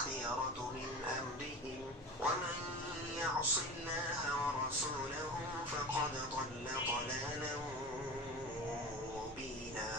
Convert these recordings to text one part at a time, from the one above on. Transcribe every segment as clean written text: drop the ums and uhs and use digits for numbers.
الخيرة من أمرهم ومن يعص الله ورسوله فقد ضل ضلالا مبينا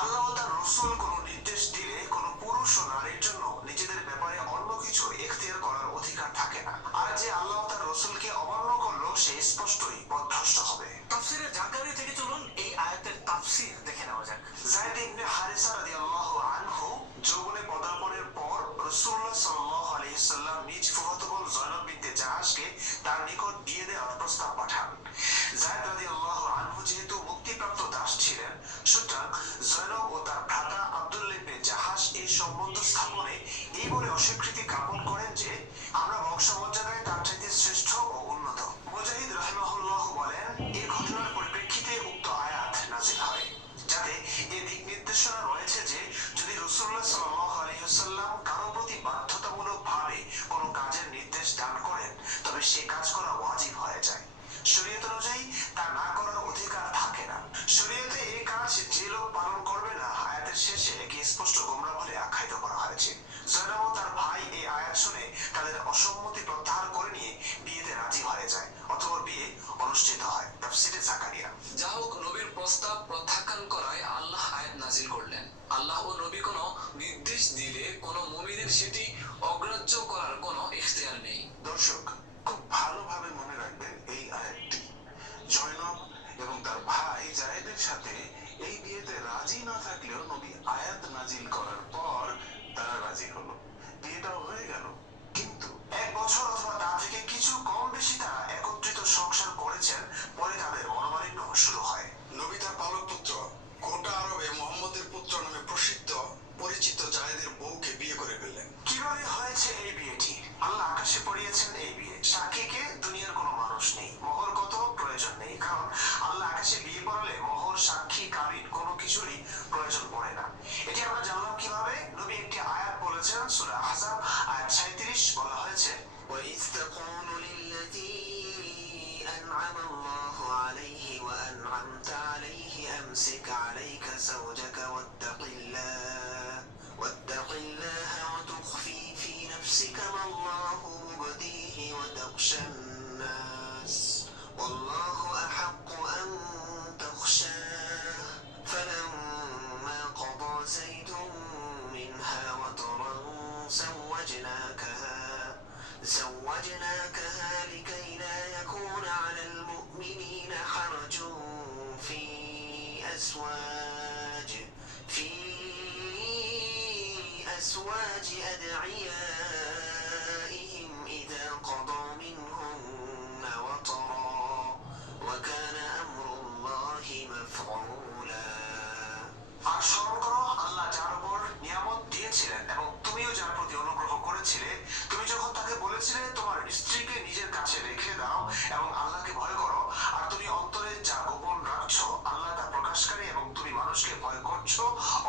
আল্লাহ তার রাসূল কোন নির্দেশ দিলে কোন পুরুষ ও নারীর জন্য নিজেদের ব্যাপারে অন্য কিছু ইখতিয়ার করার অধিকার থাকে না। আর যে আল্লাহ তার রাসূলকে অমান্য করলো সে স্পষ্টই পথভ্রষ্ট হবে। তাফসীরে জাকারিয়া থেকে চলুন এই আয়াতের তাফসীর দেখে নেওয়া যাক। যায়েদ ইবনে হারিসা রাদিয়াল্লাহু আনহু যৌবনে পদার্পণের পর রাসূলুল্লাহ সাল্লাল্লাহু আলাইহি ওয়াসাল্লাম নিজ ফুফাতো বোন যায়নব বিনতে জাহাশকে তার নিকট বিয়ে দেওয়ার প্রস্তাব পাঠান। যায়েদ রাদিয়াল্লাহু আনহু যেহেতু মুক্তিপ্রাপ্ত দাস ছিলেন, সুতরাং যায়নব ও তার ভ্রাতা আব্দুল্লাহ ইবনে জাহাশ এই সম্বন্ধ স্থাপনে এই বলে অস্বীকৃতি জ্ঞাপন করেন যে আমরা বংশমর্যাদায় তার চাইতে শ্রেষ্ঠ ও উন্নত। মুজাহিদ রাহিমাহুল্লাহ বলেন, এই ঘটনার পরিপ্রেক্ষিতে উক্ত আয়াত নাযিল হয়, যাতে এই দিক নির্দেশনা রয়েছে যে যদি রাসূলুল্লাহ সাল্লাল্লাহু আলাইহি ওয়াসাল্লাম কারো প্রতি বাধ্যতামূলকভাবে কোনো কাজের নির্দেশ দান করেন তবে সে কাজ করা ওয়াজিব হয়ে যায়। শরীয়ত অনুযায়ী তা না করার অধিকার থাকে না। শরীয়তে এই কাজ যে লোক পালন করবে না, আয়াতের শেষে একে স্পষ্ট গোমরা বলে আখ্যায়িত করা হয়েছে। যায়নব ও তার ভাই এই আয়াত শুনে তাদের অসম্মতি প্রত্যাহার করে নিয়ে বিয়েতে রাজি হয়ে যায়, অতঃপর বিয়ে অনুষ্ঠিত হয়। তাফসীরে জাকারিয়া। যা হোক, নবীর প্রস্তাব প্রত্যাখ্যান করায় আল্লাহ আয়াত নাজিল করলেন। আল্লাহ ও নবী কোনো নির্দেশ দিলে কোনো মুমিনের সেটি অগ্রাহ্য করার কোনো ইখতিয়ার নেই। দর্শক খুব ভালোভাবে মনে রাখবেন এই আয়াতটি। যায়নব এবং তার ভাই যায়েদের সাথে এই বিয়েতে রাজি না থাকলেও নবী আয়াত নাজিল করার পর তারা রাজি হলো, বিয়েটাও হয়ে গেল। কিন্তু এক বছর অথবা তা থেকে কিছু কম বেশি তারা একত্রিত সংসার করেছেন, পরে তাদের মনোমালিন্য শুরু হয়। নবী তার পালক পুত্র গোটা আরবে মুহাম্মদের পুত্র নামে পরিচিত যায়েদের বউকে বিয়ে করে ফেললেন। কিভাবে হয়েছে এই বিয়েটি? আল্লাহ আকাশে পড়িয়েছেন এই বিয়ে। সাক্ষীকে দুনিয়ার কোনো মানুষ নেই, মোহর কত প্রয়োজন নেই, কারণ আল্লাহ আকাশে বিয়ে পড়ালে মোহর, সাক্ষী, কাবিন কোনো কিছুরই প্রয়োজন পড়ে না। এটি আমরা জানলাম কিভাবে? নবী একটি আয়াত বলেছেন, সূরা আহজাব আয়াত 37 বলা হয়েছে, وَإِذْ تَقُولُ لِلَّذِي أَنْعَمَ اللَّهُ عَلَيْهِ وَأَنْعَمْتَ عَلَيْهِ أَمْسِكْ عَلَيْكَ زَوْجَكَ واتق الله وتخفي في نفسك ما الله مبديه وتخشى الناس والله أحق أن تخشاه فلما قضى زيد منها وطرا زوجناكها لكي لا يكون على المؤمنين حرج في أزواج أدعيائهم إذا قضوا منهن وطرا وكان أمر الله مفعولا। আর স্মরণ করো, আল্লাহ যার উপর নিয়ামত দিয়েছিলেন এবং তুমিও যার প্রতি অনুগ্রহ করেছিলে, তুমি যখন তাকে বলেছিলে তোমার স্ত্রীকে নিজের কাছে রেখে দাও এবং আল্লাহকে ভয় করো, আর তুমি অন্তরে যা গোপন রাখছো আল্লাহ তা প্রকাশকারী এবং তুমি মানুষকে ভয় করছো,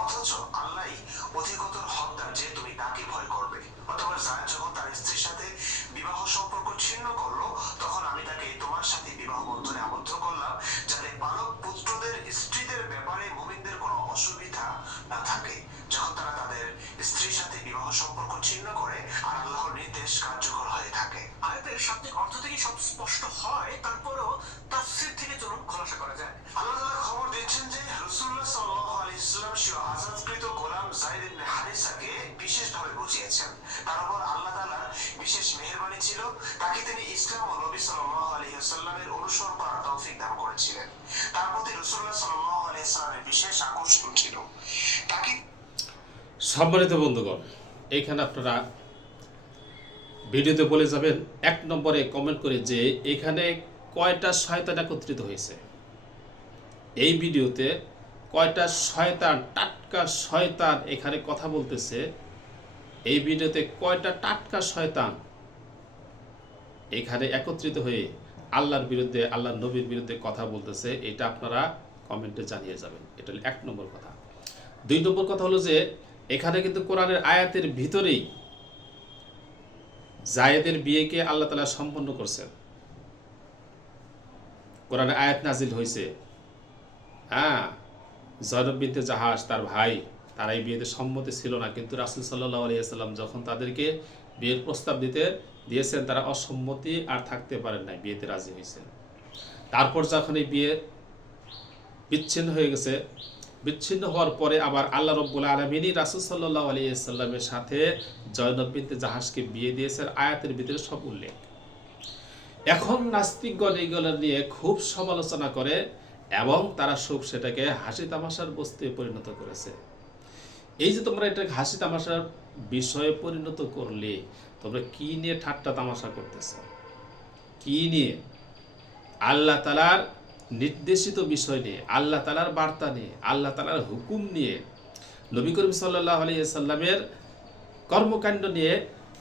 অথচ আল্লাহই অধিকতর হকদার যে তুমি তাকে ভয় করবে। অথবা যায়েদ যখন তার স্ত্রীর সাথে বিবাহ সম্পর্ক ছিন্ন করলো, তখন আমি তাকে তোমার সাথে বিবাহ বন্ধনে আবদ্ধ করলাম, যাতে পালক পুত্রদের স্ত্রীদের ব্যাপারে মুমিনদের কোনো অসুবিধা না থাকে যখন তারা তাদের স্ত্রীর সাথে বিবাহ সম্পর্ক ছিন্ন করে আর আল্লাহর নির্দেশ কার্যকর হয়ে থাকে। আয়াতের শাব্দিক অর্থ থেকে সব স্পষ্ট হয়, তারপরেও তাফসীর থেকে চলুন খোলাসা করা যায়। আল্লাহ তাআলা খবর দিচ্ছেন যে রাসূলুল্লাহ সাল্লাল্লাহু আলাইহি ওয়াসাল্লাম স্বীয় আযাদকৃত গোলাম যায়েদ ইবনে হারিসাকে বিশেষভাবে বুঝিয়েছেন। তার উপর আল্লাহ তাআলার বিশেষ মেহেরবানি ছিল, তাকে তিনি ইসলাম ও নবী সাল্লাল্লাহু আলাইহি ওয়াসাল্লামের অনুসরণ করার তৌফিক দান করেছিলেন। তার প্রতি রাসূলুল্লাহ সাল্লাল্লাহু আলাইহি ওয়াসাল্লামের বিশেষ আকর্ষণ ছিল। তাকে সম্মানিত বন্ধুগণ, এইখানে আপনারা ভিডিওতে বলে যাবেন 1 নম্বরে কমেন্ট করে যে এখানে কয়টা শয়তান একত্রিত হয়েছে। এই ভিডিওতে কয়টা শয়তান, টাটকা শয়তান এখানে কথা বলতেছে। এই ভিডিওতে কয়টা টাটকা শয়তান এখানে একত্রিত হয়ে আল্লাহর বিরুদ্ধে, আল্লাহর নবীর বিরুদ্ধে কথা বলতেছে, এটা আপনারা কমেন্টে জানিয়ে যাবেন। এটা হলো 1 নম্বর কথা। 2 নম্বর কথা হলো যে এখানে কিন্তু কোরআনের আয়াতের ভিতরেই যায়েদের বিয়েকে আল্লাহ তাআলা সম্পন্ন করছেন। কোরআনে আয়াত নাজিল হয়েছে, যায়নব বিনতে জাহাশ তার ভাই তারা এই বিয়েতে সম্মতি ছিল না, কিন্তু রাসূল সাল্লাল্লাহু আলাইহি ওয়াসাল্লাম যখন তাদেরকে বিয়ের প্রস্তাব দিয়েছেন, তারা অসম্মতি আর থাকতে পারেন নাই, বিয়েতে রাজি হয়েছেন। তারপর যখন এই বিয়ে বিচ্ছিন্ন হয়ে গেছে, বিচ্ছিন্ন হওয়ার পরে আবার আল্লাহ রাব্বুল আলামিনই রাসূল সাল্লাল্লাহু আলাইহি ওয়াসাল্লামের সাথে জয়নব বিনতে জাহাশকে বিয়ে দিয়েছেন, আয়াতের ভিতরে সব উল্লেখ। এখন নাস্তিকগণ এইগুলো নিয়ে খুব সমালোচনা করে এবং তারা সব সেটাকে হাসি তামাশার বস্তুতে পরিণত করেছে। এই যে তোমরা এটাকে হাসি তামাশার বিষয়ে পরিণত করলে, তোমরা কি নিয়ে ঠাট্টা তামাশা করতেছ? কি নিয়ে? আল্লাহ তাআলার নির্দেশিত বিষয় নিয়ে, আল্লাহ তাআলার বার্তা নিয়ে, আল্লাহ তাআলার হুকুম নিয়ে, নবী করিম সাল্লাল্লাহু আলাইহি ওয়াসাল্লামের কর্মকাণ্ড নিয়ে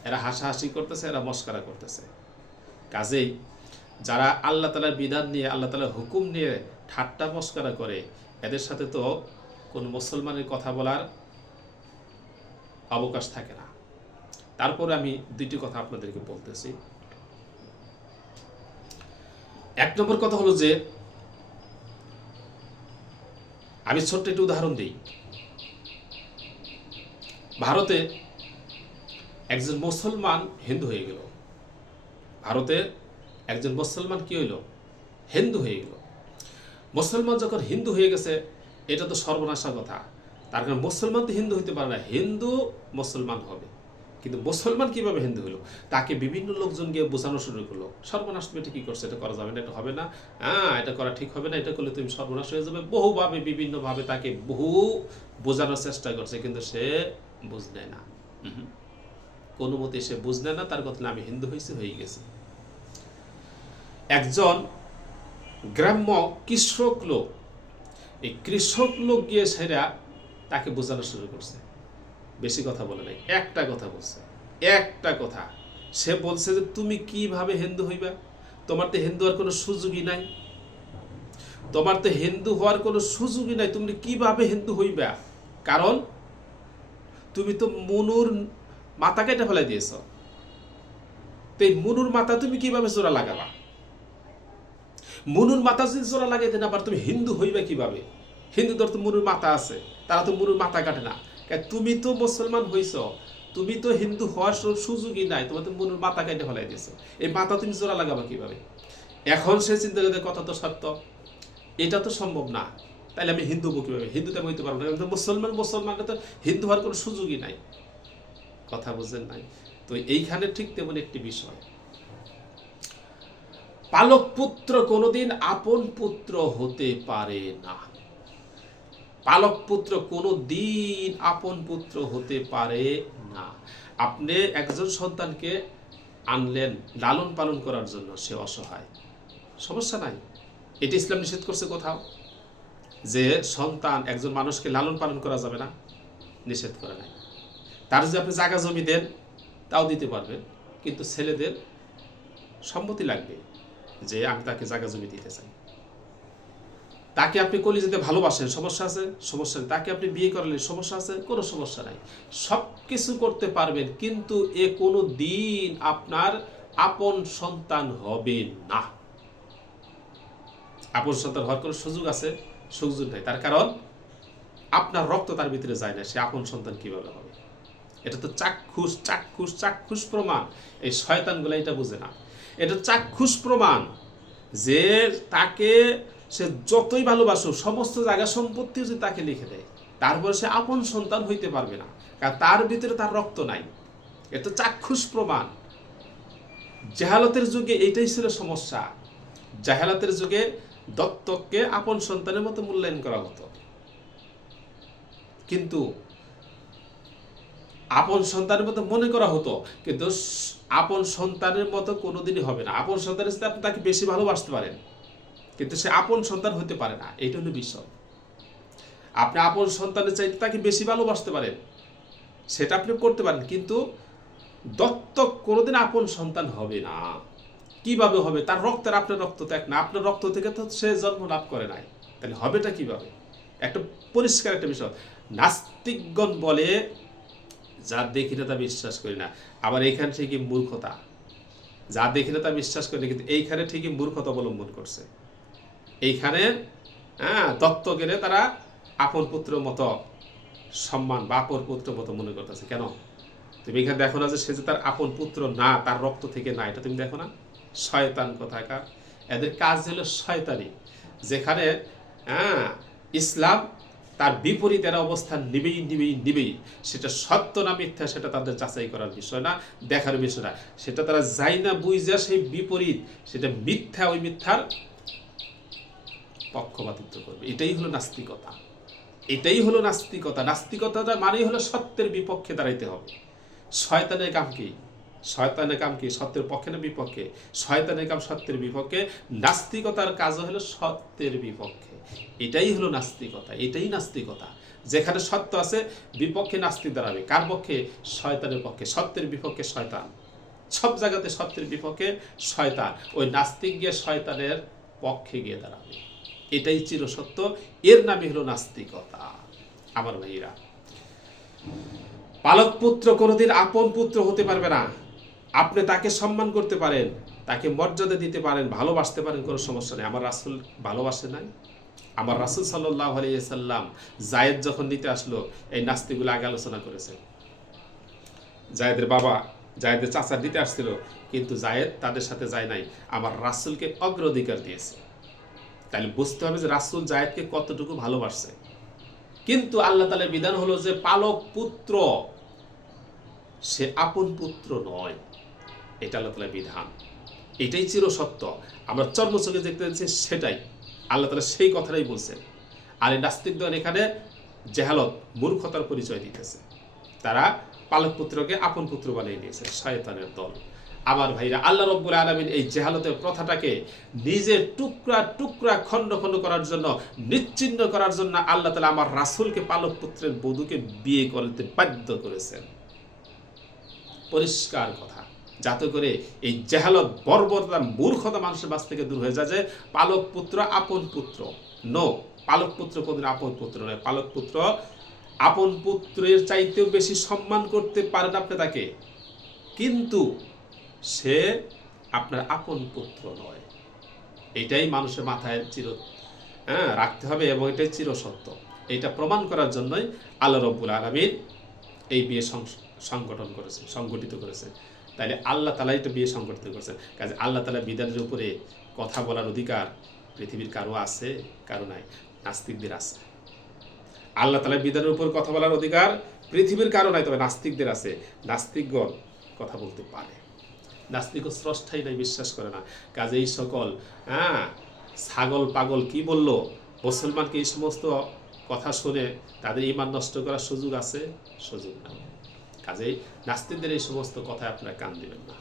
এরা হাসাহাসি করতেছে, এরা মস্করা করতেছে। কাজেই যারা আল্লাহ তাআলার বিধান নিয়ে, আল্লাহ তাআলার হুকুম নিয়ে ঠাট্টা মস্করা করে, এদের সাথে তো কোন মুসলমানের কথা বলার অবকাশ থাকে না। তারপরে আমি দুইটি কথা আপনাদেরকে বলতেছি। এক নম্বর কথা হলো যে, আমি ছোট্ট একটি উদাহরণ দিই। ভারতে একজন মুসলমান হিন্দু হয়ে গেল। ভারতে একজন মুসলমান কি হইল? হিন্দু হয়ে গেল। মুসলমান যখন হিন্দু হয়ে গেছে, এটা তো সর্বনাশা কথা। তার কারণ মুসলমান তো হিন্দু হইতে পারে না, হিন্দু মুসলমান হবে। কিন্তু মুসলমান কিভাবে হিন্দু হলো? তাকে বিভিন্ন লোকজন গিয়ে বোঝানো শুরু করলো, সর্বনাশ, তুমি এটা কি করছো, এটা করা যাবে না, এটা হবে না, এটা করা ঠিক হবে না, এটা করলে তুমি সর্বনাশ হয়ে যাবে। বহুভাবে বিভিন্নভাবে তাকে বহু বোঝানোর চেষ্টা করছে, কিন্তু সে বুঝ নেয় না। কোনো মতে সে বুঝ নেয় না। তার কথা আমি হিন্দু হয়ে গেছি। একজন গ্রাম্য কৃষক লোক, এই কৃষক লোক গিয়ে সেরা তাকে বোঝানো শুরু করছে। বেশি কথা বলে নাই, একটা কথা বলছে, একটা কথা। সে বলছে যে তুমি কিভাবে হিন্দু হইবা? তোমার তো হিন্দু হওয়ার কোনো সুযোগই নাই, তোমার তো হিন্দু হওয়ার কোনো সুযোগই নাই, তুমি কিভাবে হিন্দু হইবা? কারণ তুমি তো মনুর মাথা কেটে ফেলাই দিয়েছ। তো এই মনুর মাথা তুমি কিভাবে জোড়া লাগাবা? মনুর মাথা যদি জোড়া লাগাইতে না পার, তুমি হিন্দু হইবা কিভাবে? হিন্দুদের তো মনুর মাথা আছে, তারা তো মনুর মাথা কাটে না। তুমি তো মুসলমান হইছ, তুমি তো হিন্দু হওয়ার সুযোগই নাই, তোমার তো মনুর মাথা কেটে ফেলাই দিয়েছ। এই মাথা তুমি জোড়া লাগাবা কিভাবে? এখন সে চিন্তা করে, কথা তো সত্য, এটা তো সম্ভব না, তাইলে আমি হিন্দু হবো কিভাবে? হিন্দু তো আমি হইতে পারবো না, আমি তো মুসলমানকে তো হিন্দু হওয়ার কোনো সুযোগই নাই। কথা বুঝেন নাই? তো এইখানে ঠিক তেমন একটি বিষয়, পালক পুত্র কোনোদিন আপন পুত্র হতে পারে না। পালক পুত্র কোনোদিন আপন পুত্র হতে পারে না। আপনি একজন সন্তানকে আনলেন লালন পালন করার জন্য, সে অসহায়, সমস্যা নাই, এটি ইসলাম নিষেধ করছে কোথাও যে সন্তান একজন মানুষকে লালন পালন করা যাবে না? নিষেধ করে নাই। তার যদি আপনি জায়গা জমি দেন তাও দিতে পারবেন, কিন্তু ছেলেদের সম্মতি লাগবে যে আমি তাকে জায়গা জমি দিতে চাই। তাকে আপনি কলিজাতে ভালোবাসেন, সমস্যা আছে? সমস্যা নেই। তাকে আপনি বিয়ে করালেন, সমস্যা আছে? কোনো সমস্যা নাই। সব কিছু করতে পারবেন, কিন্তু এ কোনো দিন আপনার আপন সন্তান হবে না। আপন সন্তান হওয়ার কোনো সুযোগ আছে? সুযোগ নাই। তার কারণ আপনার রক্ত তার ভিতরে যায় না, সে আপন সন্তান কিভাবে হবে? এটা তো চাক্ষুষ চাক্ষুষ চাক্ষুষ প্রমাণ। এই শয়তানগুলো এটা বুঝে না। এটা চাক্ষুষ প্রমাণ যে তাকে সে যতই ভালোবাসো, সমস্ত জায়গা সম্পত্তি যদি তাকে লিখে দেয়, তারপরে সে আপন সন্তান হইতে পারবে না, কারণ তার ভিতরে তার রক্ত নাই। এটা চাক্ষুষ প্রমাণ। জাহালতের যুগে এইটাই ছিল সমস্যা। জাহালতের যুগে দত্তককে আপন সন্তানের মতো মূল্যায়ন করা হতো, কিন্তু আপন সন্তানের মতো মনে করা হতো, কিন্তু আপন সন্তানের মতো কোনোদিনই হবে না। আপন সন্তানের সাথে আপনি তাকে বেশি ভালোবাসতে পারেন, কিন্তু সে আপন সন্তান হতে পারে না। এইটা হলো বিষয়। আপনি আপন সন্তানের চাইতে তাকে বেশি ভালোবাসতে পারেন, সেটা আপনি করতে পারেন, কিন্তু দত্তক কোনোদিন আপন সন্তান হবে না। কিভাবে হবে? তার রক্তের আপনার রক্ত তো এক না, আপনার রক্ত থেকে তো সে জন্ম লাভ করে নাই, তাহলে হবেটা কিভাবে? একটা পরিষ্কার একটা বিষয়। নাস্তিকগণ বলে যা দেখি না তা বিশ্বাস করি না। আবার এইখান থেকে মূর্খতা, যা দেখি না তা বিশ্বাস করি না, কিন্তু এইখানে ঠিকই মূর্খতা অবলম্বন করছে। এইখানে দত্তকের তারা আপন পুত্রের মতো সম্মান বা আপন পুত্র মতো মনে করতেছে। কেন? তুমি এখানে দেখো না যে সে যে তার আপন পুত্র না, তার রক্ত থেকে না, এটা তুমি দেখো না? শয়তান কোথাকার, এদের কাজ হলো শয়তানি। যেখানে ইসলাম তার বিপরীতের অবস্থান নিবেই, সেটা সত্য না মিথ্যা সেটা তাদের যাচাই করার বিষয় না, দেখার বিষয় না, সেটা তারা যায় না বুঝা সেই বিপরীত, সেটা মিথ্যা, ওই মিথ্যার পক্ষপাতিত্ব করবে। এটাই হলো নাস্তিকতা, এটাই হলো নাস্তিকতা। নাস্তিকতাটা মানেই হলো সত্যের বিপক্ষে দাঁড়াইতে হবে। শয়তানের কাম কি? শয়তানের কাম কি? সত্যের পক্ষে না বিপক্ষে? শয়তানের কাম সত্যের বিপক্ষে, নাস্তিকতার কাজ হলো সত্যের বিপক্ষে। এটাই হলো নাস্তিকতা, এটাই নাস্তিকতা। যেখানে সত্য আছে বিপক্ষে নাস্তিক দাঁড়াবে। কার পক্ষে? শয়তানের পক্ষে। সত্যের বিপক্ষে শয়তান, সব জায়গাতে সত্যের বিপক্ষে শয়তান। ওই নাস্তিক গিয়ে শয়তানের পক্ষে গিয়ে দাঁড়াবে। এটাই চিরসত্য, এর নামই হলো নাস্তিকতা। আমার ভাইরা, পালক পুত্র কোনোদিন আপন পুত্র হতে পারবে না। আপনি তাকে সম্মান করতে পারেন, তাকে মর্যাদা দিতে পারেন, ভালোবাসতে পারেন, কোনো সমস্যা নেই। আমার রাসূল ভালোবাসে নাই? আমার রাসূল সাল্লাল্লাহু আলাইহি সাল্লাম জায়েদ যখন নিতে আসলো, এই নাস্তিকগুলো আগে আলোচনা করেছে। জায়েদের বাবা, জায়েদের চাচা নিতে আসছিল, কিন্তু জায়েদ তাদের সাথে যায় নাই, আমার রাসূলকে অগ্রাধিকার দিয়েছে। তাহলে বুঝতে হবে যে রাসূল জায়েদকে কতটুকু ভালোবাসছে। কিন্তু আল্লাহ তাআলার বিধান হলো যে পালক পুত্র সে আপন পুত্র নয়, এটা আল্লাহ তাআলার বিধান। এটাই চিরসত্য, আমরা চর্মচোখে দেখতে পাচ্ছি, সেটাই আল্লাহ তাআলা সেই কথাটাই বলছেন। আর এই নাস্তিকগণ এখানে জেহালত, মূর্খতার পরিচয় দিতেছে। তারা পালক পুত্রকে আপন পুত্র বানিয়ে নিয়েছে, শয়তানের দল। আমার ভাইরা, আল্লাহ রাব্বুল আলামিন এই জেহালতের প্রথাটাকে নিজে টুকরা টুকরা খণ্ড খণ্ড করার জন্য, নিশ্চিহ্ন করার জন্য আল্লাহ তাআলা আমার রাসূলকে পালক পুত্রের বধূকে বিয়ে করতে বাধ্য করেছেন। পরিষ্কার কথা, যাতে করে এই জেহালত, বর্বরতা, মূর্খতা মানুষের কাছ থেকে দূর হয়ে যায় যে পালক পুত্র আপন পুত্র। নো, পালক পুত্র কোনদিন আপন পুত্র নয়। পালক পুত্র আপন পুত্রের চাইতেও বেশি সম্মান করতে পারেন আপনি তাকে, কিন্তু সে আপনার আপন পুত্র নয়। এটাই মানুষের মাথায় রাখতে হবে, এবং এটাই চিরসত্য। এটা প্রমাণ করার জন্যই আল্লাহ রাব্বুল আলামিন এই বিয়ে সংগঠিত করেছে। তাইলে আল্লাহ তাআলা এটা বিয়ে সংগঠিত করেছেন। কাজে আল্লাহ তাআলা বিধানের উপরে কথা বলার অধিকার পৃথিবীর কারো আছে? কারো নাই, নাস্তিকদের আছে। আল্লাহ তাআলা বিধানের উপর কথা বলার অধিকার পৃথিবীর কারো নাই, তবে নাস্তিকদের আছে। নাস্তিকগণ কথা বলতে পারে। নাস্তিক স্রষ্টাই নাই, বিশ্বাস করে না। কাজে এই সকল ছাগল পাগল কি বলল, মুসলমানকে এই সমস্ত কথা শুনে তাদের ঈমান নষ্ট করার সুযোগ আছে? সুযোগ নাই। কাজেই নাস্তিকদের এই সমস্ত কথায় আপনারা কান দিবেন না।